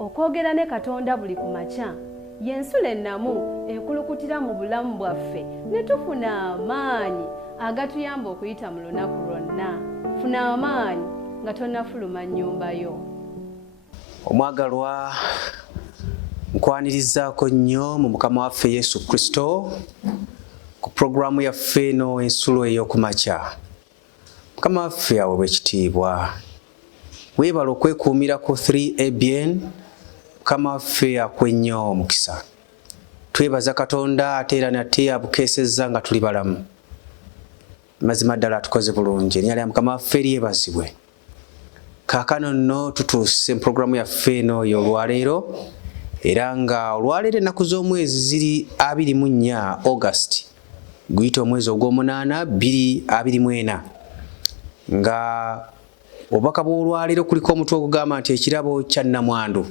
okwogera ne Katonda buli ku makya y'ensula ennamu ekulukutira mu bulamu bwaffe ne tufuna amaanyi agatuyamba okuyita mu lunaku lwonna. Funa amaanyi nga tonnafuluma nnyumba yo. Omwagalwa, nkwanirizaako nnyo mu Mukama waffe Yesu Kristo ku programu yaffe eno ensulo ey'okumakya. Mukama waffe aweebwe ekitiibwa. Weebala okwekuumira ku 3ABN. Mukama waffe akuwe nnyo omukisa. Twebaza Katonda ate era nate abukeesezza nga tuli balamu. Mazima ddala atukoze bulungi. Erinnya lya Mukama waffe lyebazibwe. Kaakano nno tutuuse mu programu yaffe eno y'olwaleero, era nga olwaleero ennaku z'omwezi ziri 24 August guyita omwezi ogw'omunaana 2024, nga obubaka bw'olwaleero kuliko omutwe ogugamba nti ekirabo kya nnamwandu.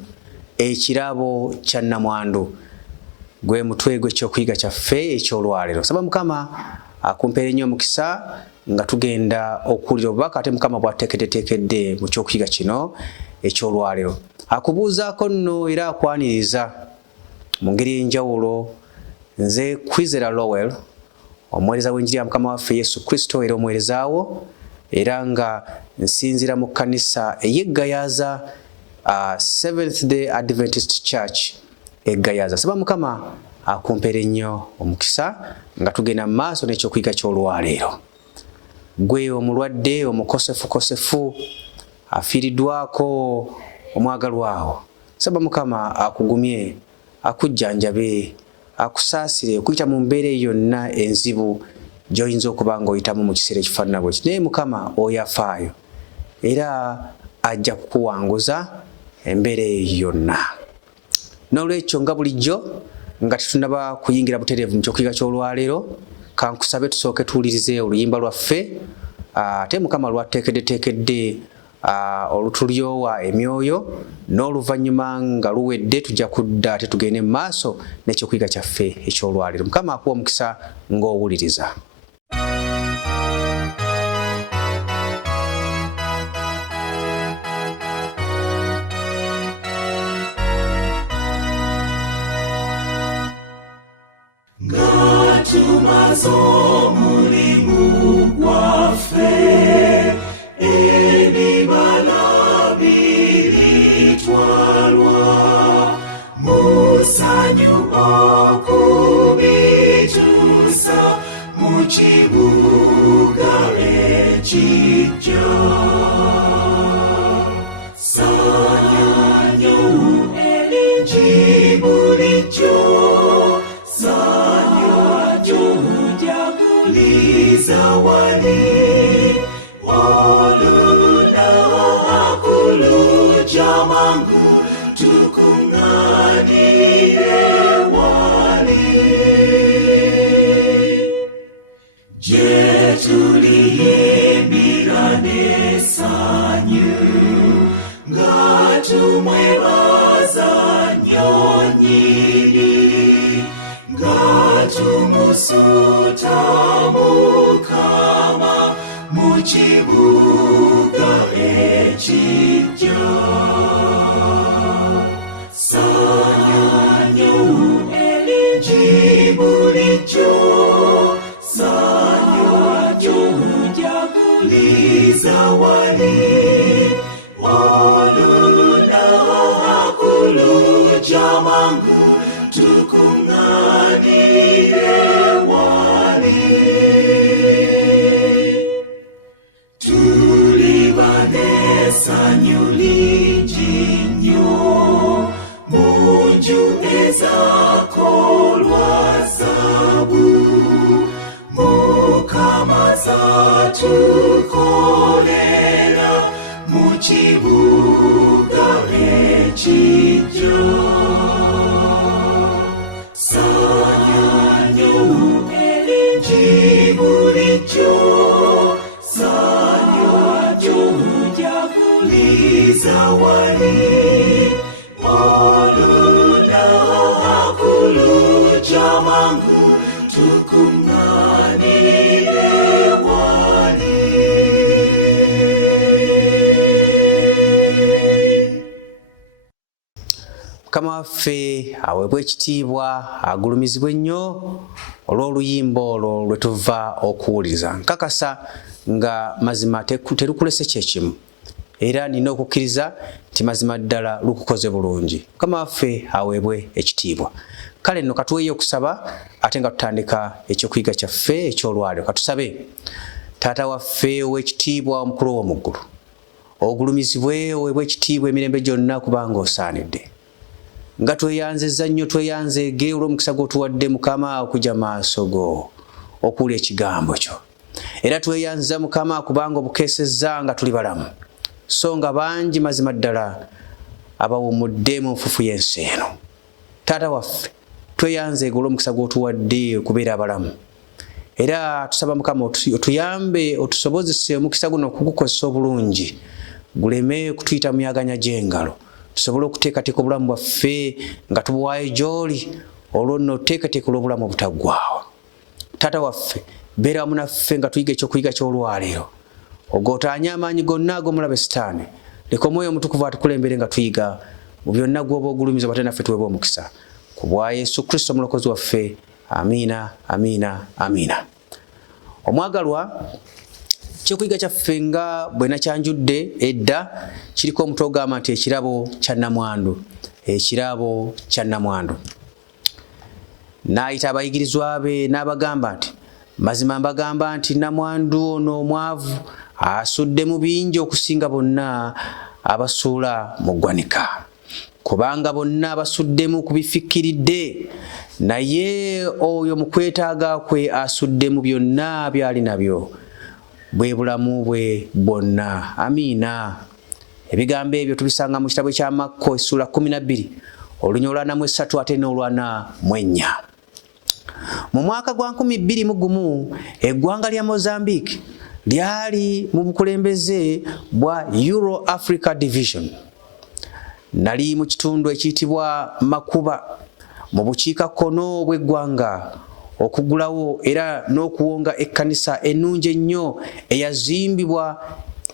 Ekirabo kya nnamwandu gwe mutwe gw'ekyokuyiga kyaffe eky'olwaleero. Saba Mukama akumpeera ennyo omukisa nga tugenda okuwulira obubaka ate Mukama bw'ateekeddeteekedde mu kyokuyiga kino eky'olwaleero. Akubuuzaako nno era akwaniriza mu ngeri ey'enjawulo. Nze Kwizera Lowell, omuweereza w'enjiri ya Mukama waffe Yesu Kristo era omuweerezaawo, era nga nsinzira mu kkanisa ey'Eggayaza, Seventh Day Adventist Church Eggayaza. Saba Mukama akumpeera ennyo omukisa nga tugenda mu maaso n'ekyokuyiga ky'olwaleero. Gwe omulwadde, omukosefukosefu, afiiriddwako omwagalwawo, saba Mukama akugumye, akujjanjabe, akusaasire okuyita mu mbeera yonna enzibu gy'oyinza okuba ng'oyitamu mu kiseera ekifaanana bwe kiti. Naye Mukama oyo afaayo era ajja kukuwanguza embeera eyo yonna. N'olwekyo nga bulijjo nga tetunnaba kuyingira butereevu mu kyokuyiga ky'olwaleero, kankusabe tusooke tuwulirize oluyimba lwaffe ate Mukama lwateekeddeteekedde olutulyowa emyoyo, n'oluvannyuma nga luwedde tujja kudda ate tugende mu maaso n'ekyokuyiga kyaffe eky'olwaleero. Mukama akuwa omukisa ng'owuliriza. Tumaze omulimu gwaffe, ebibala biritwalwa, mu ssanyu okubituusa mu kibuga ekiggya. Ssanyu nnyo eringi bulijjo, zawadi olulakuluja mangu tukunganire wali. Je tuliyimbira n'essanyu nga tumwebaza nnyo nnyini, nga tumusuuta Mukama mu kibuga ekiggya. Ssanyu nnyo eringi bulijjo, ssanyu jaguliza wali, olulakuluja mangu tukunganire wali. Essanyu lingi nnyo mu nju ezaakolwa zaabu, Mukama z'atukolera mu kibuga ekiggya. Ssanyu nnyo eringi bulijjo, zawadi olulakuluja mangu tukunganire wali. Mukama waffe aweebwe ekitiibwa agulumizibwe nnyo olw'oluyimba olwo lwe tuva okuwuliza. Nkakasa nga mazima terukulese kyekimu era nina okukkiriza nti mazima ddala lukukoze bulungi. Mukama waffe aweebwe ekitiibwa. Kale nno katuweeyo okusaba ate nga tutandika ekyokuyiga kyaffe ekyolwaliro. Katusabe. Taata waffe ow'ekitiibwa omukulu w'omu ggulu, ogulumizibwe oweebwe ekitiibwa emirembe gyonna kubanga osaanidde. Nga tweyanzezza nnyo tweyanzeege olw'omukisa gw'otuwadde Mukama okujja maaso go okuwulira ekigambo kyo. Era tweyanzeza Mukama kubanga obukeesezza nga tuli balamu. So nga bangi mazima ddala abawummudde mu nfufu y'ensi eno. Taata waffe tweyanzeege olw'omukisa gw'otuwadde okubeera abalamu. Era tusaba Mukama otuyambe otusobozese omukisa guno okugukozesa obulungi. Guleme kutuyita muyaganya gy'engalo. Tusobole okuteekateeka obulamu bwaffe nga tubuwaayo gy'oli olwo nno oteekateeka olw'obulamu obutaggwaawo. Taata waffe beera wamu naffe nga tuyiga ekyokuyiga ky'olwaleero. Ogootaanye amaanyi gonna ag'omulabe Sitaani. Leka Omwoyo Omutukuvu atukulembere nga tuyiga mu byonna gw'oba ogulumiza bate naffe tuweebwe omukisa. Ku bwa Yesu Kristo omulokozi waffe. Amiina, amiina, amiina. Omwagalwa, ekyokuyiga kyaffe nga bwe nakyanjudde edda kiriko omutwe ogamba nti ekirabo kya nnamwandu. Ekirabo kya nnamwandu. N'ayita abayigirizwa be n'abagamba nti mazima mbagamba nti nnamwandu ono omwavu asudde mu bingi okusinga bonna abasuula mu ggwanika. Kubanga bonna basuddemu ku bifikkiridde, naye oyo mu kwetaaga kwe asuddemu byonna by'ali nabyo, bwe bulamu bwe bwonna. Amiina. Ebigambo ebyo tubisanga mu kitabo kya Makko essula 12 olunya olwa 3 ate n'olwa 4. Mu mwaka gwa 2021 eggwanga lya Mozambique lyali mu bukulembeze bwa Euro Africa Division. Nali mu kitundu ekiyitibwa Makuba mu bukiikakkono bw'eggwanga okugulawo era n'okuwonga ekkanisa ennungi ennyo eyazimbibwa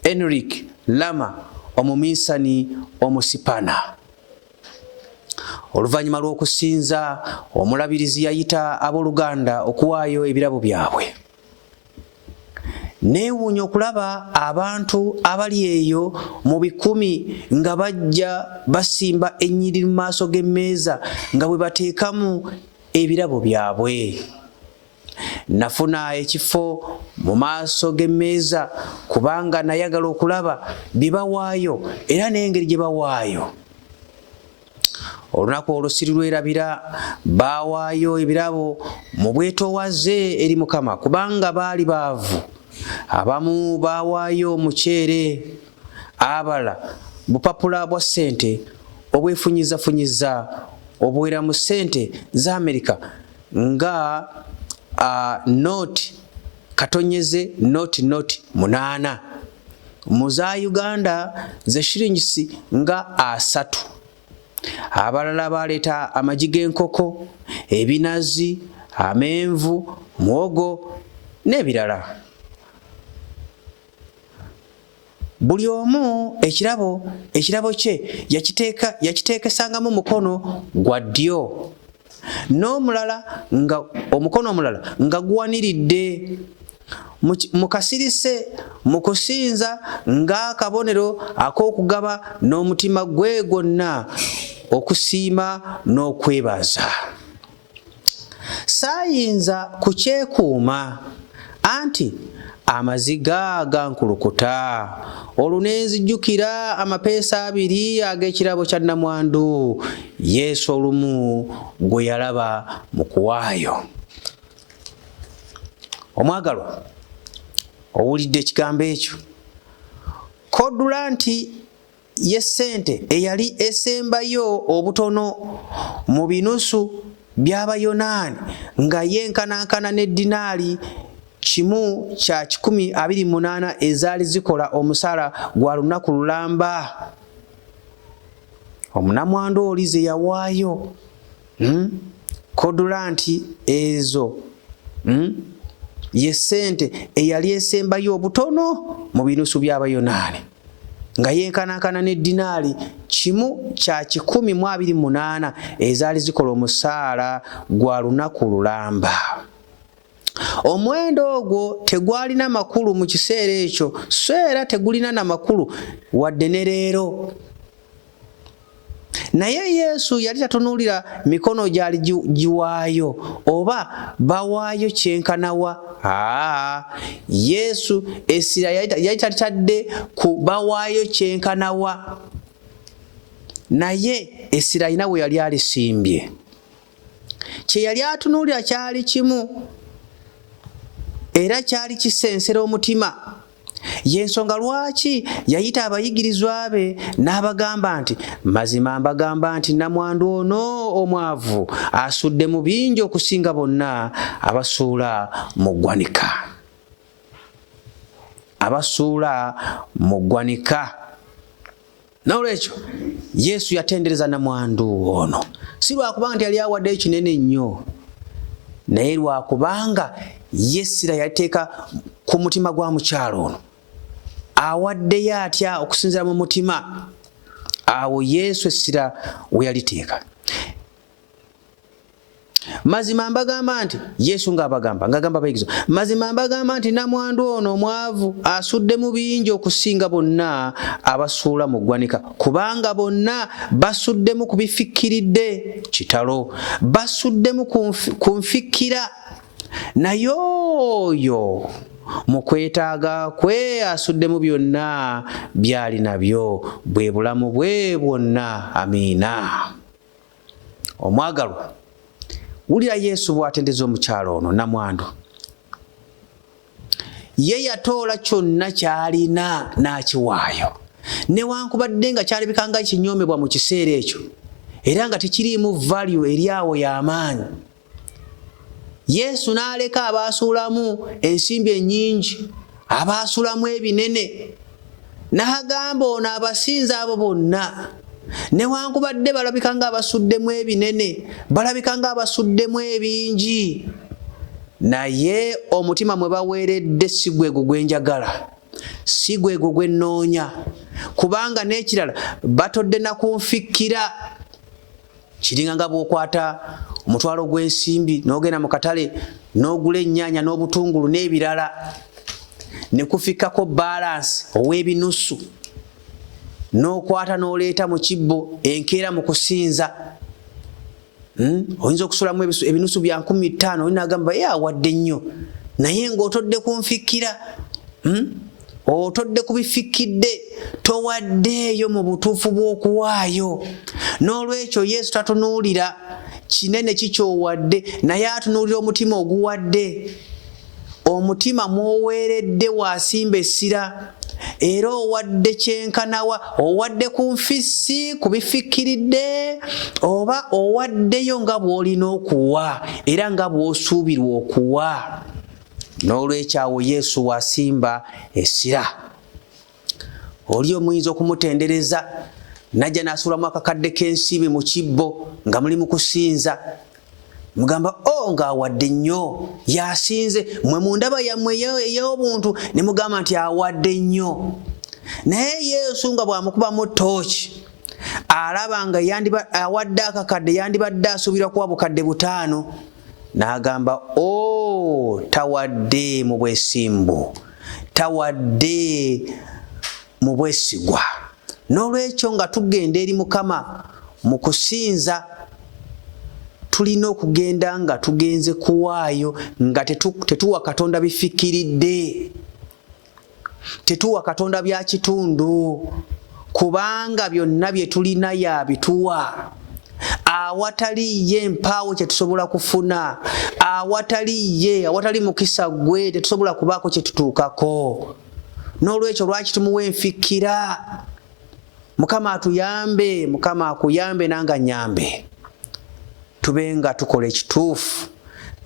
Enrique Lama omuminsani omusipana. Oluvannyuma lw'okusinza omulabirizi yayita abooluganda okuwaayo ebirabo byabwe. Neewuunya okulaba abantu abali eyo mu bikumi nga bajja basimba ennyiriri mu maaso g'emmeeza nga bwe bateekamu ebirabo byabwe. Nafuna ekifo mu maaso g'emmeeza kubanga nayagala okulaba bye bawaayo era n'engeri gye bawaayo. Olunaku olwo sirirwerabira, baawaayo ebirabo mu bwetoowaze eri Mukama kubanga baali baavu. Abamu baawaayo omuceere, abalala bupapula bwa ssente obwefunyizafunyiza obuwera mu ssente za Amerika nga noti katonyeze noti 8. Mu za Uganda ze shiringisi nga 3. Abalala baleeta amagi g'enkoko, ebinazi, amenvu, muwogo n'ebirala. Buli omu ekirabo kye yakiteekesangamu mukono gwa ddyo, n'omulala nga omukono omulala nga guwaniridde mu kasirise mu kusinza ng'akabonero ak'okugaba n'omutima gwe gwonna okusiima n'okwebaza. Saayinza kukyekuuma anti amaziga gankulukuta. Olwo ne nzijjukira amapeesa 2 ag'ekirabo kya nnamwandu Yesu olumu gwe yalaba mu kuwaayo. Omwagalwa, owulidde ekigambo ekyo? Kodulanti y'essente eyali esembayo obutono mu binusu by'Abayonaani nga yenkanankana n'eddinaali 128 ezaali zikola omusala gwa lunaku lulamba. Omunamwandu oli ze yawaayo kodulanti ezo ye ssente eyali esembayo obutono mu binusu by'Abayonaani. nga yenkanankana ne dinaali 128 ezaali zikola omusaala gwa lunaku lulamba. Omuwendo ogwo tegwalina makulu mu kiseera ekyo, so era tegulina na makulu wadde ne leero. Naye Yesu yali tatunuulira mikono gyali giwaayo oba bawaayo kyenkanawa. Yesu essira yali talitadde ku bawaayo kyenkanawa, naye essira alina we yali alisimbye. Kye yali atunuulira kyali kimu era kyali kisensera omutima. Yensonga lwaki yayita abayigirizwa be n'abagamba nti, mazima mbagamba nti namwandu ono omwavu asudde mu bingi okusinga bonna abasuula mu ggwanika. Abasuula mu ggwanika. N'olwekyo Yesu yatendereza namwandu ono, si lwakubanga nti yali awaddeyo kinene nnyo, naye lwakubanga Yesira yateeka ku mutima gwa mukyalo ono, awaddeyo atya okusinzira mu mutima. Awo Yesu essira we yaliteeka. Mazima mbagamba nti, Yesu ng'agamba abayigirizwa, mazima mbagamba nti namwandu ono omwavu asudde mu bingi okusinga bonna abasuula mu ggwanika, kubanga bonna basuddemu ku bifikkiridde kitalo, basuddemu ku nfikkira, naye oyo mu kwetaaga kwe asuddemu byonna byali nabyo, bwe bulamu bwe bwonna. Amiina. Omwagalwa, wulira Yesu bw'atendeza omukyalo ono namwandu. Ye yatoola kyonna ky'alina n'akiwaayo, newankubadde nga kyalabikanga kinyoomebwa mu kiseera ekyo era nga tekiriimu value eri awo y'amaanyi. Yesu n'aleka abaasuulamu ensimbi ennyingi, abaasuulamu ebinene, n'agamba ono abasinza abo bonna, newankubadde balabika nga abasuddemu ebinene, balabika nga abasuddemu ebingi, naye omutima mwe baweeredde si gwegwo gwe njagala, si gwegwo gwe nnoonya, kubanga n'ekirala batodde na kunfikkira. Kiringa nga bw'okwata omutwalo gw'ensimbi n'ogenda mu katale n'ogula ennyaanya n'obutungulu n'ebirala, ne kufikkako balansi ow'ebinusu, n'okwata n'oleeta mu kibbo enkeera mu kusinza. Oyinza okusulamu ebinusu bya 15, oli n'agamba awadde nnyo, naye ng'otodde kunfikkira, otodde kubifikkidde, towaddeeyo mu butuufu bw'okuwaayo. N'olwekyo Yesu tatunuulira kinene kikyowadde, naye atunuulira omutima oguwadde. Omutima mw'oweeredde waasimba essira, era owadde kyenkanawa, owadde ku nfissi ku bifikkiridde, oba owaddeyo nga bw'olina okuwa era nga bw'osuubirwa okuwa. N'olwekyo awo Yesu waasimba essira, oli omuyinza okumutendereza, najja n'asuulamu akakadde k'ensibi mu kibbo nga muli mu kusinza, mugamba ng'awadde nnyo, yasinze, mwe mu ndaba yammwe ey'obuntu ne mugamba nti awadde nnyo. Naye Yesu nga bw'amukubamu tooki, alaba nga awadde akakadde yandibadde asuubirwa kuwa bukadde 5, n'agamba tawadde mu bwesimbu, tawadde mu bwesigwa. N'olwekyo nga tugenda eri Mukama mu kusinza, tulina okugenda nga tugenze kuwaayo, nga tetuwa Katonda bifikkiridde, tetuwa Katonda bya kitundu, kubanga byonna bye tulina yabituwa. Awatali ye empaawo kye tusobola kufuna, awatali mukisa gwe tetusobola kubaako kye tutuukako. N'olwekyo lwaki tumuwa enfikkira? Mukama atuyambe, Mukama akuyambe nanga nyambe, tube nga tukola ekituufu,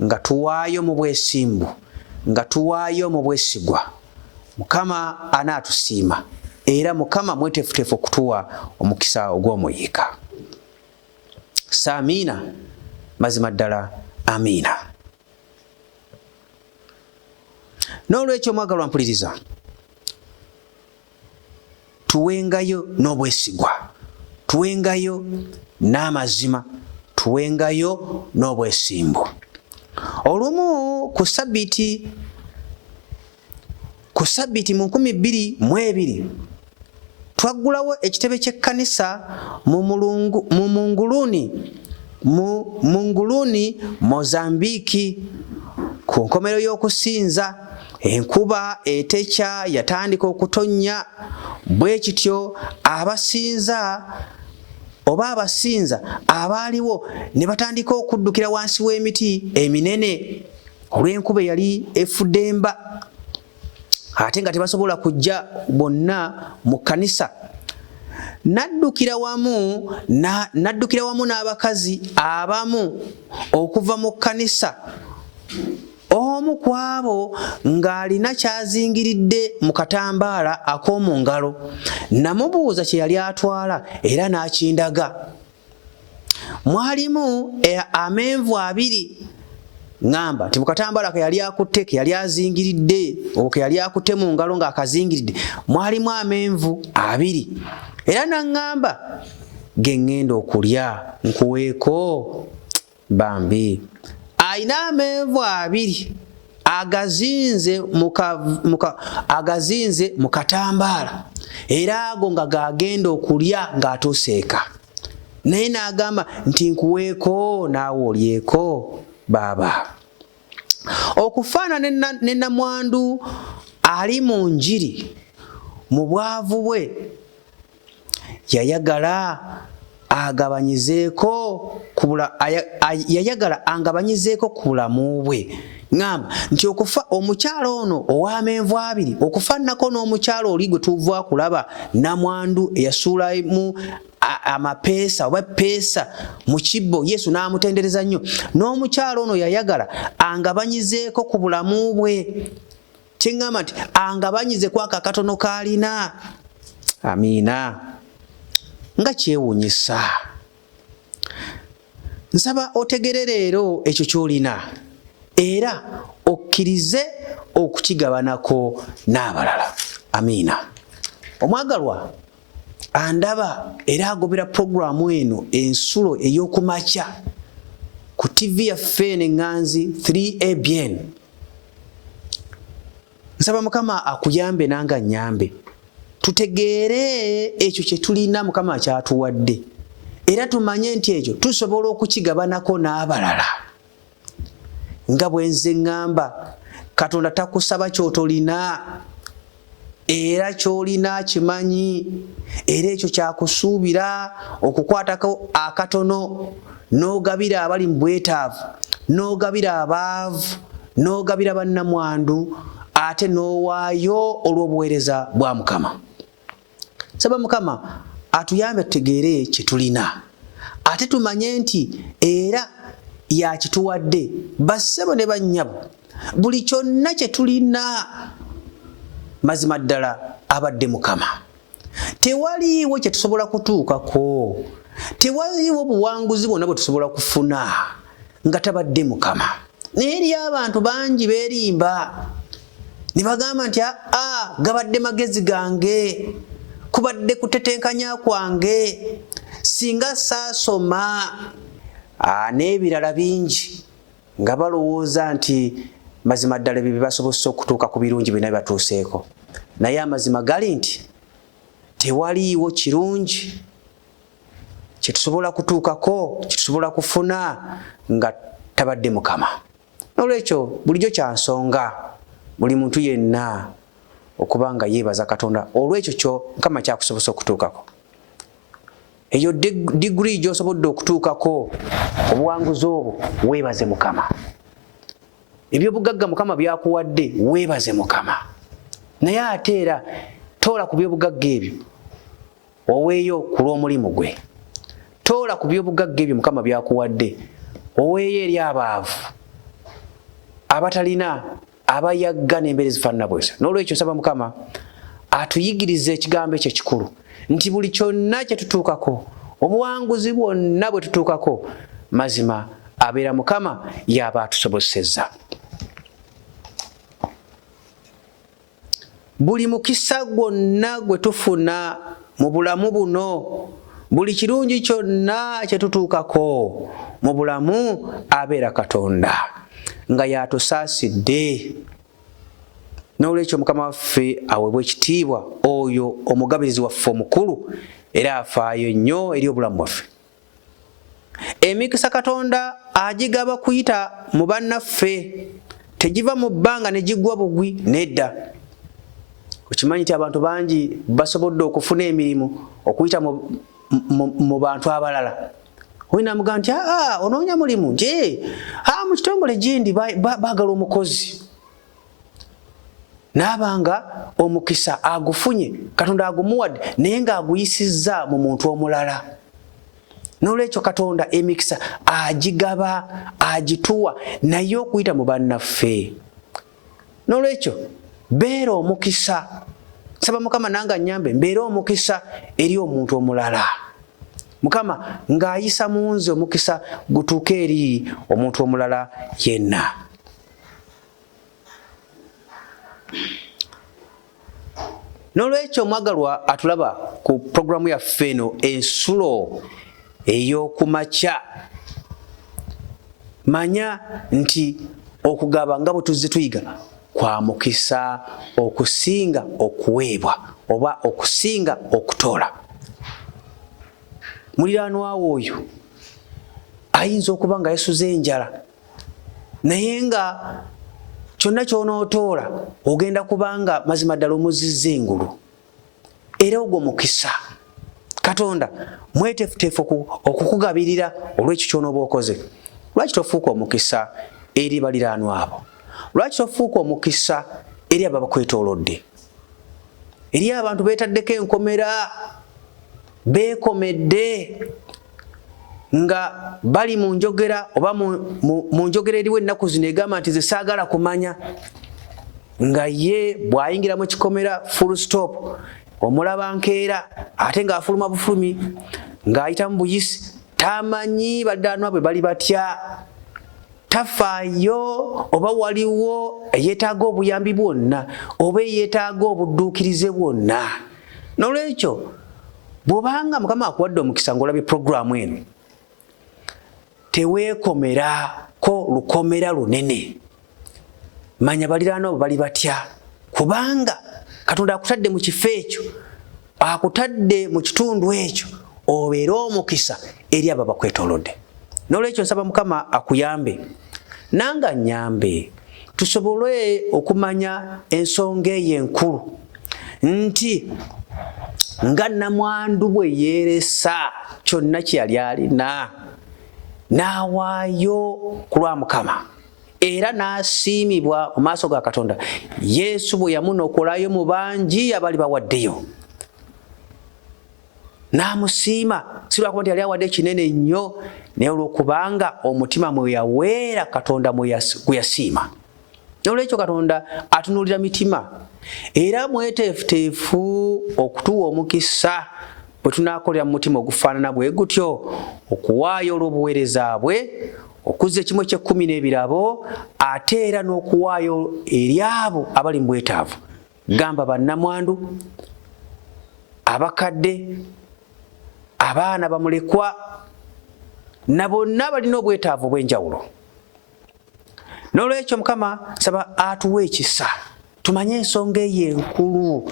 nga tuwaayo mu bwesimbu, nga tuwaayo mu bwesigwa. Mukama anaatusiima era Mukama mweteefuteefu okutuwa omukisa ogw'omuyiika. Saamiina, mazima ddala amiina. N'olwekyo mwagalwa mpuliriza, tuwengayo n'obwesigwa, tuwengayo n'amazima, tuwengayo n'obwesimbu. Olumu ku Sabbiiti mu 2022 twaggulawo ekitebe ky'ekkanisa mu Munguluni, Mozambique. Ku nkomero y'okusinza enkuba etekya yatandika okutonnya, bwe kityo abasinza abaaliwo ne batandika okuddukira wansi w'emiti eminene olw'enkuba yali efudemba, ate nga tebasobola kujja bonna mu kkanisa. Naddukira wamu n'abakazi abamu okuva mu kkanisa, omu ku abo ng'alina kyazingiridde mu katambaala ak'omu ngalo. Namubuuza kye yali atwala era n'akindaga. Mwalimu amenvu 2. Ngamba nti mu katambaala ke yali akutte, ke yali azingiridde, ke yali akutte mu ngalo ng'akazingiridde, mwalimu amenvu 2. Era n'aŋŋamba ge ŋŋenda okulya, nkuweeko bambi. Ayina amenvu 2 agazinze mu katambaala, era ago nga gagenda okulya ng'atuuseeka. Naye n'agamba nti nkuweeko naawe olyeko baaba. Okufaanana ne nnamwandu ali mu njiri, mu bwavu bwe yayagala angabanyizeeko ku bulamu bwe. Ngamba nti omukyalo ono ow'amenvu 2 okufaananako n'omukyalo oli gwe tuva kulaba, nnamwandu eyasuulamu amapeesa oba peesa mu kibbo, Yesu n'amutendereza nnyo. N'omukyalo ono yayagala angabanyizeeko ku bulamu bwe, kyeŋŋamba nti angabanyize kwako akatono k'alina. Amiina. Nga kyewuunyisa. Nsaba otegere leero ekyo ky'olina era okkirize okukigabanako n'abalala. Amiina. Omwagalwa andaba era agobera pulogulaamu eno ensulo ey'okumakya ku TV yaffe n'eŋŋanzi 3ABN. Nsaba Mukama akuyambe nanga nnyambe tutegeere ekyo kye tulina Mukama kyatuwadde, era tumanye nti ekyo tusobola okukigabanako n'abalala. Nga bwe nze ŋŋamba, Katonda takusaba ky'otolina, era ky'olina kimanyi, era ekyo kyakusuubira okukwatako akatono n'ogabira abali mu bwetaavu, n'ogabira abaavu, n'ogabira bannamwandu, ate n'owaayo olw'obuweereza bwa Mukama. Saba Mukama atuyambe tutegeere kye tulina, ate tumanye nti era yakituwadde. Bassebo ne bannyabo, buli kyonna kye tulina mazima ddala abadde Mukama. Tewaliiwo kye tusobola kutuukako, tewaliiwo buwanguzi bwonna bwe tusobola kufuna nga tabadde Mukama. Naye eriyo abantu bangi beerimba ne bagamba nti gabadde magezi gange, kubadde kutetenkanya kwange, singa saasoma, n'ebirala bingi, nga balowooza nti mazima ddala ebyo basobose okutuuka ku birungi byonna bibatuuseeko. Naye amazima gali nti tewaliiwo kirungi kye tusobola kutuukako, kye tusobola kufuna nga tabadde Mukama. N'olwekyo bulijjo kya nsonga buli muntu yenna okuba nga yeebaza Katonda olw'ekyo kyo Mukama kyakusobose okutuukako. Eyo diguri gy'osobodde okutuukako, obuwanguzi obwo, weebaze Mukama. Ebyobugagga Mukama byakuwadde, weebaze Mukama. Naye ate era toola ku byobugagga ebyo oweeyo ku lw'omulimu gwe. Toola ku byobugagga ebyo Mukama byakuwadde oweeyo eri abaavu, abatalina, abayagga n'embeera ezifaanana bw'ezo. N'olwekyo nsaba Mukama atuyigirize ekigambo ekyo ekikulu nti buli kyonna kye tutuukako, obuwanguzi bwonna bwe tutuukako, mazima abeera Mukama y'aba atusobozesezza. buli mukisa gwonna gwe tufuna mu bulamu buno, buli kirungi kyonna kye tutuukako mu bulamu abeera Katonda nga yatusaasidde. N'olwekyo Mukama waffe aweebwe ekitiibwa oyo omugabirizi waffe omukulu era afaayo nnyo eri obulamu bwaffe. Emikisa Katonda agigaba kuyita mu bannaffe, tegiva mu bbanga ne giggwa bugwi, nedda. Okimanyi nti abantu bangi basobodde okufuna emirimu okuyita mu bantu abalala. Oyina muga nti onoonya mulimu nje mu kitongole gindi baagala omukozi. N'abanga omukisa agufunye, Katonda agumuwadde naye ng'aguyisizza mu muntu omulala. N'olwekyo Katonda emikisa agigaba, agituwa naye okuyita mu bannaffe. N'olwekyo beera omukisa. Nsaba Mukama nange annyambe mbeera omukisa eri omuntu omulala. Mukama ng'ayisa mu nze omukisa gutuuke eri omuntu omulala yenna. N'olwekyo omwagalwa atulaba ku programu yaffe eno ensulo ey'okumakya, manya nti okugaba nga bwe tuzze tuyiga kwa mukisa okusinga okuweebwa oba okusinga okutoola. Muliraanwa wo oyo ayinza okuba nga yesuze enjala naye nga kyonna ky'onootoola ogenda kubanga mazima ddala omuzizza engulu. Era ogwo mukisa. Katonda mweteefuteefu okukugabirira olw'ekyo ky'onooba okoze. Lwaki tofuuka omukisa eri baliraanwa abo? Lwaki tofuuka omukisa eri abo abakwetoolodde? Eri abantu beetaddeko enkomera, beekomedde nga bali mu njogera oba mu njogera eriwo ennaku zino egamba nti ze saagala kumanya, nga ye bw'ayingira mu kikomera full stop, omulaba nkeera ate ng'afuluma bufulumi, ng'ayita mu buyisi, tamanyi baliraanwa bwe bali batya, tafaayo oba waliwo eyeetaaga obuyambi bwonna oba eyeetaaga obudduukirize bwonna. N'olwekyo bw'obanga Mukama akuwadde omukisa ng'olabye programu eno, teweekomerako lukomera lunene. Manya baliraanwa bwe bali batya, kubanga Katonda akutadde mu kifo ekyo, akutadde mu kitundu ekyo, obeera omukisa eri abo abakwetoolodde. N'olwekyo nsaba Mukama akuyambe nange annyambe tusobole okumanya ensonga eyo enkulu nti nga nnamwandu bwe yeeresa kyonna kye yali alina n'awaayo ku lwa Mukama era n'asiimibwa mu maaso ga Katonda, Yesu bwe yamunokolayo mu bangi abali bawaddeyo n'amusiima, si lwakuba nti yali awadde kinene nnyo naye olw'okubanga omutima mwe yaweera Katonda gwe yasiima. N'olwekyo Katonda atunuulira mitima era mweteefuteefu okutuwa omukisa bwe tunaakolera mu mutima ogufaanana bwe gutyo, okuwaayo olw'obuweereza bwe, okuzza 1/10 n'ebirabo, ate era n'okuwaayo eri abo abali mu bwetaavu. Gamba bannamwandu, abakadde, abaana bamulekwa, na bonna balina obwetaavu obw'enjawulo. N'olwekyo Mukama saba atuwe ekisa tumanye ensonga eyo enkulu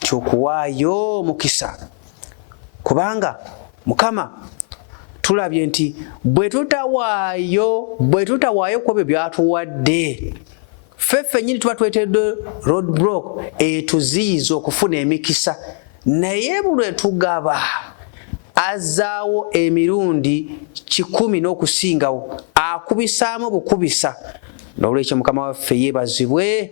ky'okuwaayo omukisa, kubanga Mukama tulabye nti bwe tutawaayo ku ebyo by'atuwadde, ffe ffennyini tuba tweteredde roadblock etuziyiza okufuna emikisa, naye buli tugaba azaawo emirundi 10 n'okusingawo, akubisaamu bukubisa. N'olwekyo Mukama waffe yeebazibwe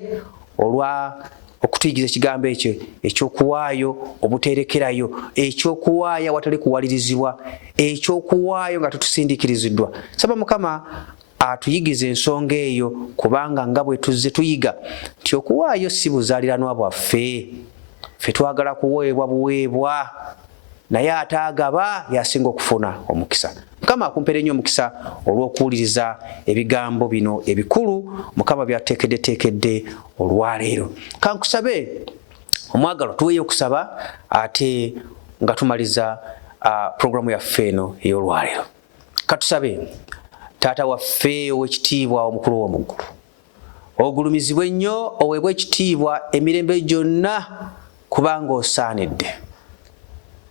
olwa okutuyigiza ekigambo ekyo eky'okuwaayo obuterekerayo, eky'okuwaayo awatali kuwalirizibwa, eky'okuwaayo nga tutusindikiriziddwa. Saba Mukama atuyigiza ensonga eyo, kubanga nga bwe tuzze tuyiga nti okuwaayo si buzaaliranwa bwaffe, ffe twagala kuweebwa buweebwa, naye ataagaba yasinga okufuna omukisa. Mukama akumpere nnyo omukisa olw'okuwuliriza ebigambo bino ebikulu Mukama by'ateekeddeteekedde olwaleero. Kankusabe Omwagalo tuweeyo okusaba ate nga tumaliza programu yaffe eno ey'olwaleero. Katusabe. Taata waffe ow'ekitiibwa omukulu w'omuggulu, ogulumizibwe nnyo, oweebwe ekitiibwa emirembe gyonna, kubanga osaanidde.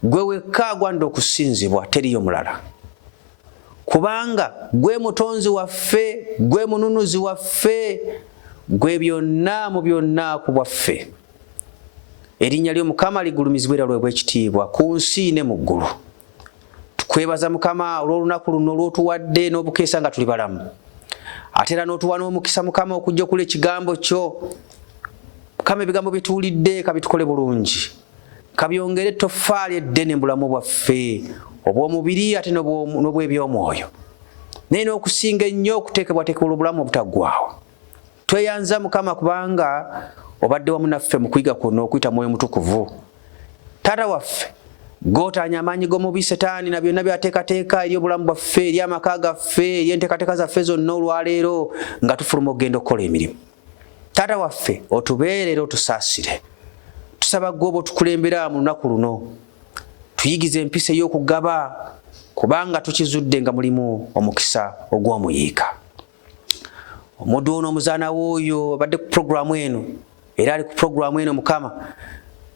Gwe wekka agwanidde okusinzibwa, teriyo mulala. Kubanga gwe mutonzi waffe, gwe mununuzi waffe, gwe byonna mu byonna ku bwaffe. Erinnya ly'Omukama ligulumizibwe era lweebwe ekitiibwa ku nsi ne mu ggulu. Tukwebaza Mukama olw'olunaku luno olw'otuwadde n'obukeesa nga tuli balamu. Ate era n'otuwa n'omukisa Mukama okujja okula ekigambo kyo. Mukama ebigambo bye tuwulidde kabitukole bulungi. Kabyongere ettoffaali eddene mu bulamu bwaffe obw'omubiri ate n'obw'ebyomwoyo. Naye n'okusinga ennyo okuteekebwateekebwa obulamu obutaggwaawo. Tweyanza Mukama kubanga obadde wamu naffe mu kuyiga kuno okuyita Mwoyo Mutukuvu. Taata waffe, gootaanya amaanyi g'omubi Setaani na byonna byateekateeka eri obulamu bwaffe, eri amaka gaffe, eri enteekateeka zaffe zonna olwaleero nga tufuluma okugenda okukola emirimu. Taata waffe, otubeere era otusaasire. Tusaba ggwe oba otukulembera mu lunaku luno. Tuyigize empisa ey'okugaba kubanga tukizudde nga mulimu omukisa ogw'omuyiika. Omuddu ono omuzaana w'oyo abadde ku programu eno era ali ku programu eno Mukama,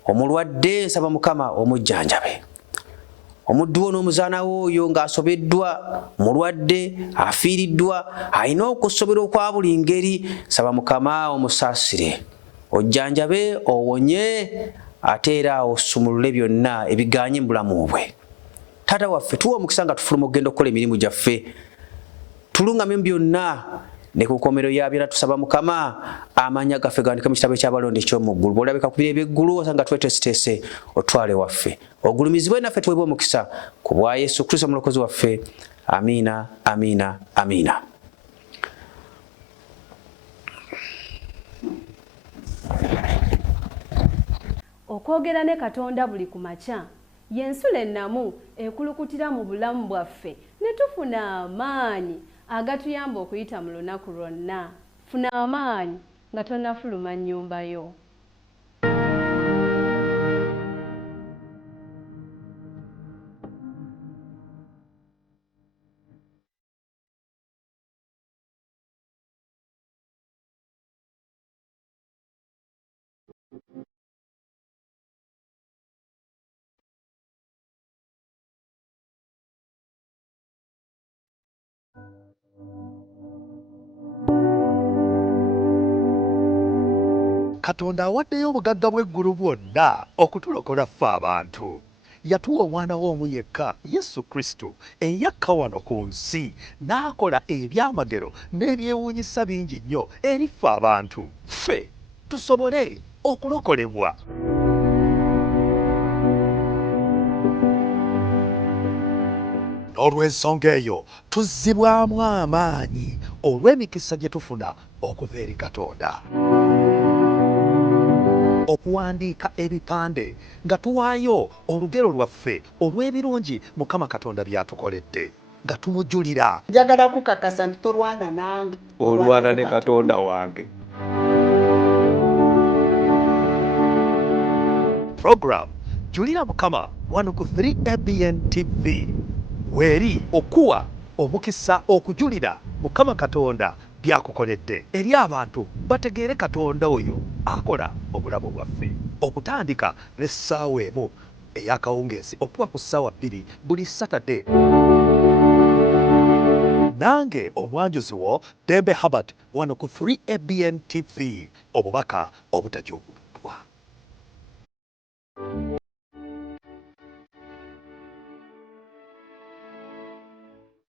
omulwadde nsaba Mukama omujjanjabe. Omuddu ono omuzaana w'oyo ng'asobeddwa, mulwadde, afiiriddwa, alina okusobera okwa buli ngeri, nsaba Mukama omusaasire, ojjanjabe, owonye, ate era osumulule byonna ebiganye mu bulamu bwe. Taata waffe, tuwa omukisa nga tufuluma okugenda okukola emirimu gyaffe, tulungamye mu byonna, ne ku nkomerero yabyo era tusaba Mukama amannya gaffe gawandike mu kitabo eky'abalonde eky'omu ggulu. Bw'olabika ku biro eby'eggulu osanga tweteeseteese otwale waffe. Ogulumizibwe naffe tuweebwe omukisa ku bwa Yesu Kristo omulokozi waffe. Amiina, amiina, amiina. Okwogera ne Katonda buli ku makya y'ensula ennamu ekulukutira mu bulamu bwaffe ne tufuna amaanyi agatuyamba okuyita mu lunaku lwonna. Funa amaanyi nga tonnafuluma nnyumba yo. Katonda awaddeyo obugagga bw'eggulu bwonna okutulokola ffe abantu. Yatuwa omwana we omu yekka, Yesu Kristo, eyakka wano ku nsi n'akola ebyamagero n'ebyewuunyisa bingi nnyo eri ffe abantu, ffe tusobole okulokolebwa. N'olw'ensonga eyo tuzzibwamu amaanyi olw'emikisa gye tufuna okuva eri Katonda. Okuwandiika ebipande nga tuwaayo olugero lwaffe olw'ebirungi Mukama Katonda by'atukoledde, nga tumujulira. Njagala kukakasa nti tolwana nange. Olwana ne Katonda wange. Program Julira Mukama wano ku 3ABN TV weeri okuwa omukisa okujulira Mukama Katonda byakukoledde eri abantu bategeere Katonda oyo akola obulamu bwaffe, okutandika n'essaawa emu ey'akawungeezi okuva ku ssaawa 2 buli Saturday. Nange omwanjuzi wo Dembe Herbert wano ku 3ABN TV, obubaka obutajuguddwa.